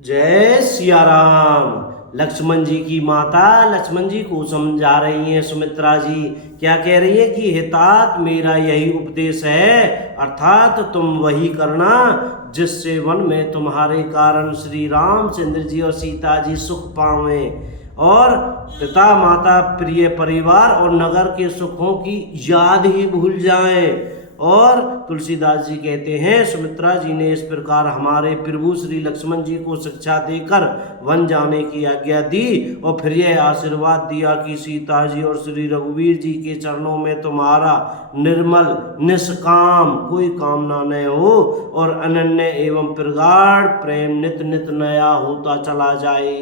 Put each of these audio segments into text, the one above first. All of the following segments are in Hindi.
जय सिया राम। लक्ष्मण जी की माता लक्ष्मण जी को समझा रही हैं सुमित्रा जी। क्या कह रही है कि हे तात, मेरा यही उपदेश है, अर्थात तुम वही करना जिससे वन में तुम्हारे कारण श्री रामचंद्र जी और सीता जी सुख पावें और पिता माता प्रिय परिवार और नगर के सुखों की याद ही भूल जाएं। और तुलसीदास जी कहते हैं, सुमित्रा जी ने इस प्रकार हमारे प्रभु श्री लक्ष्मण जी को शिक्षा देकर वन जाने की आज्ञा दी और फिर यह आशीर्वाद दिया कि सीता जी और श्री रघुवीर जी के चरणों में तुम्हारा निर्मल निष्काम कोई कामना न हो और अनन्य एवं प्रगाढ़ प्रेम नित नित नया होता चला जाए।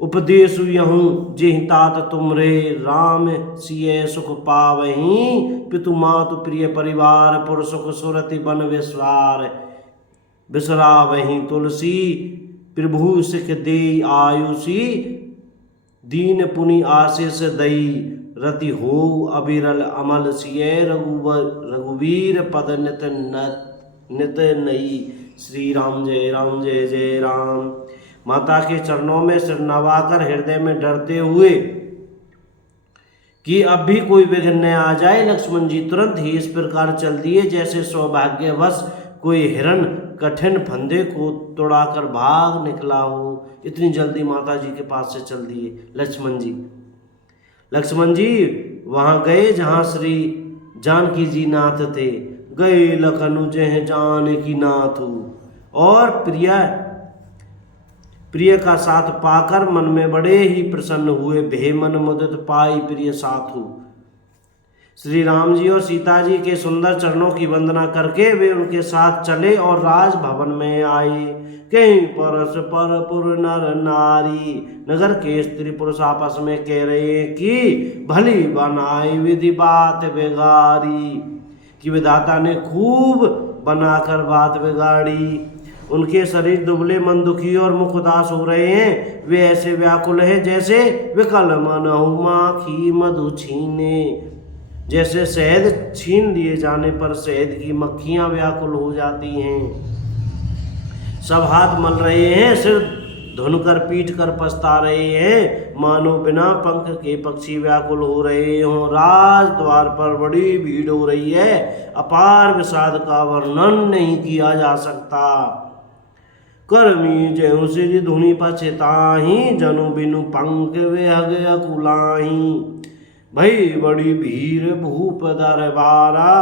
उपदेश यहूँ जेहि तात तुमरे राम सिय सुख पावहीं पितु मातु प्रिय परिवार पुर सुख सुरति बन विस्वार बिसरावहीं तुलसी प्रभु सिख दे आयुषी दीन पुनि आशीष दई रति हो अबिरल अमल सिय रघुवीर पद नित नई। श्री राम जय जय राम। माता के चरणों में सिर नवाकर हृदय में डरते हुए कि अब भी कोई विघ्न न आ जाए, लक्ष्मण जी तुरंत ही इस प्रकार चल दिए जैसे सौभाग्यवश कोई हिरण कठिन फंदे को तोड़ाकर भाग निकला हो। इतनी जल्दी माता जी के पास से चल दिए लक्ष्मण जी। लक्ष्मण जी वहां गए जहां श्री जानकी जी नाथ थे। गए लखनु जह जानकी नाथू, और प्रिय का साथ पाकर मन में बड़े ही प्रसन्न हुए। भे मन मुदित पाई प्रिय साथु। श्री राम जी और सीता जी के सुंदर चरणों की वंदना करके वे उनके साथ चले और राजभवन में आए। कहीं परस पर पुर नर नारी, नगर के स्त्री पुरुष आपस में कह रहे हैं कि भली बनाई विधि बात बिगाड़ी, कि विधाता ने खूब बनाकर बात बिगाड़ी। उनके शरीर दुबले मन दुखी और मुख उदास हो रहे हैं। वे ऐसे व्याकुल हैं जैसे विकल मन माखी मधु छीने, जैसे शहद छीन लिए जाने पर शहद की मक्खियां व्याकुल हो जाती हैं। सब हाथ मल रहे हैं, सिर धुनकर पीट कर पछता रहे हैं, मानो बिना पंख के पक्षी व्याकुल हो रहे हों। राज द्वार पर बड़ी भीड़ हो रही है, अपार विषाद का वर्णन नहीं किया जा सकता। करमी जयु सिर धुनि पछताही, जनु बिनु पंख वेहग अकुलाही। भई बड़ी भीर भूप दरबारा,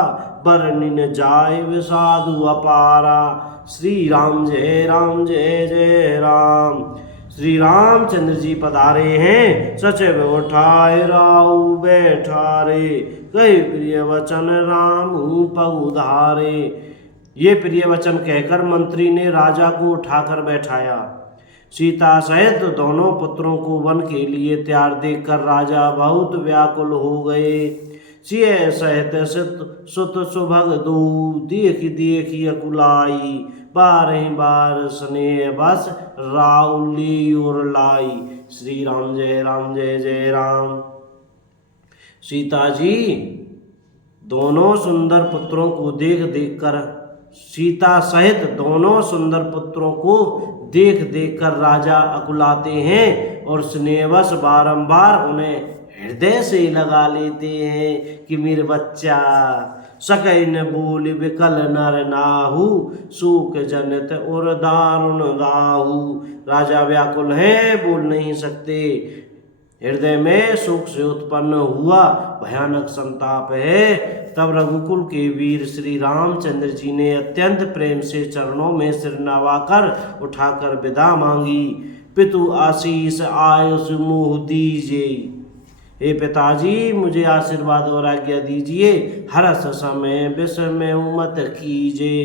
बरनिन जाय विषादु अपारा। श्री राम जय जय राम। श्री रामचंद्र जी पधारे हैं, सचिव उठाए राउ बैठारे, कई प्रिय वचन राम पगुधारे। ये प्रिय वचन कहकर मंत्री ने राजा को उठाकर बैठाया। सीता सहित दोनों पुत्रों को वन के लिए तैयार देखकर राजा बहुत व्याकुल हो गए। सिय सहित सुत सुभग दो, देखी अकुलाई, बार स्नेह बस राउली और लाई। श्री राम जय जय राम। सीता जी दोनों सुंदर पुत्रों को देख सीता सहित दोनों सुंदर पुत्रों को देख कर राजा अकुलाते हैं और स्नेहवश बारंबार उन्हें हृदय से लगा लेते हैं कि मेरे बच्चा। सकै न बोल विकल नर नाहू, शोक जनित और दारुण दाहू। राजा व्याकुल हैं, बोल नहीं सकते, हृदय में शोक से उत्पन्न हुआ भयानक संताप है। तब रघुकुल के वीर श्री रामचंद्र जी ने अत्यंत प्रेम से चरणों में सिर नवाकर उठाकर विदा मांगी। पितु आशीष आयुष मोह दीजिए। हे पिताजी, मुझे आशीर्वाद और आज्ञा दीजिए। हर्ष समय विषय मत कीजिए।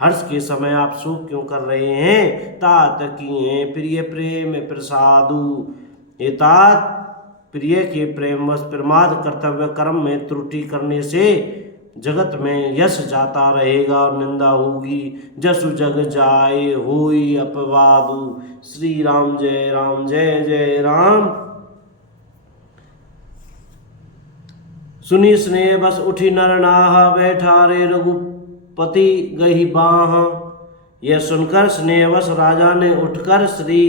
हर्ष के समय आप शोक क्यों कर रहे हैं? तात किए प्रिय प्रेम प्रसादु। हे तात, प्रिय के प्रेमवश प्रमाद कर्तव्य कर्म में त्रुटि करने से जगत में यश जाता रहेगा और निंदा होगी। जसु जग जाए होई अपवादु। श्री राम जय जय राम। सुनी स्नेह बस उठी नर नाह, बैठा रे रघुपति गही बाह। यह सुनकर स्नेहवश राजा ने उठकर श्री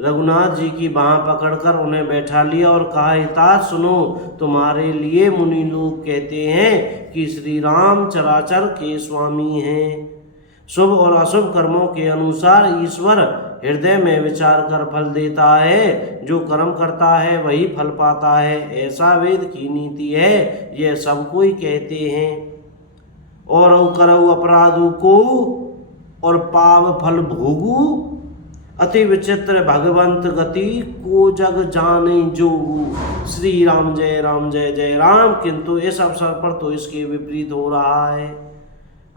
रघुनाथ जी की बाह पकड़कर उन्हें बैठा लिया और कहा, हितात सुनो, तुम्हारे लिए मुनि लोग कहते हैं कि श्री राम चराचर के स्वामी हैं। शुभ और अशुभ कर्मों के अनुसार ईश्वर हृदय में विचार कर फल देता है। जो कर्म करता है वही फल पाता है, ऐसा वेद की नीति है। यह सब कोई कहते हैं। और करऊ अपराधों को और पाप फल भोगू, अति विचित्र भगवंत गति को जग जाने जो। श्री राम जय जय राम। किंतु इस अवसर पर तो इसके विपरीत हो रहा है।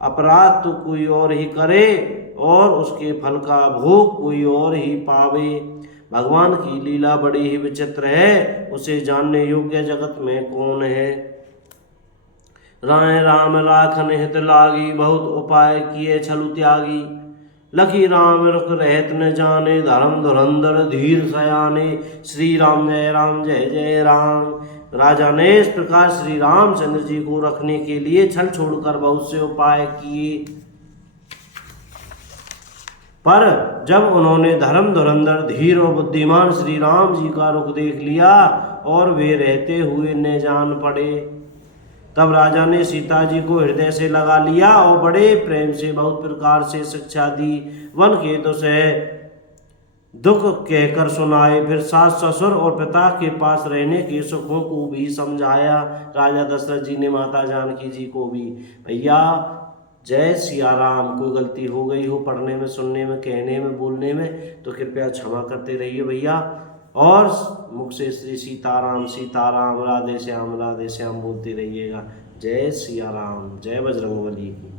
अपराध तो कोई और ही करे और उसके फल का भोग कोई और ही पावे। भगवान की लीला बड़ी ही विचित्र है, उसे जानने योग्य जगत में कौन है। राय राम राखन हित लागी, बहुत उपाय किए छलु त्यागी। लखी राम रुख रहत न जाने, धर्म धुरंधर धीर सयाने। श्री राम जय जय राम। राजा ने इस प्रकार श्री रामचंद्र जी को रखने के लिए छल छोड़कर बहुत से उपाय किए, पर जब उन्होंने धर्म धुरंधर धीर और बुद्धिमान श्री राम जी का रुख देख लिया और वे रहते हुए न जान पड़े, तब राजा ने सीता जी को हृदय से लगा लिया और बड़े प्रेम से बहुत प्रकार से शिक्षा दी। वन केतु से दुख कहकर सुनाए, फिर सास ससुर और पिता के पास रहने के सुखों को भी समझाया। राजा दशरथ जी ने माता जानकी जी को भी। भैया जय सिया राम। कोई गलती हो गई हो पढ़ने में, सुनने में, कहने में, बोलने में तो कृपया क्षमा करते रहिए भैया। और मुख से श्री सीताराम सीताराम, राधे श्याम बोलते रहिएगा। जय सिया राम, जय बजरंगबली की।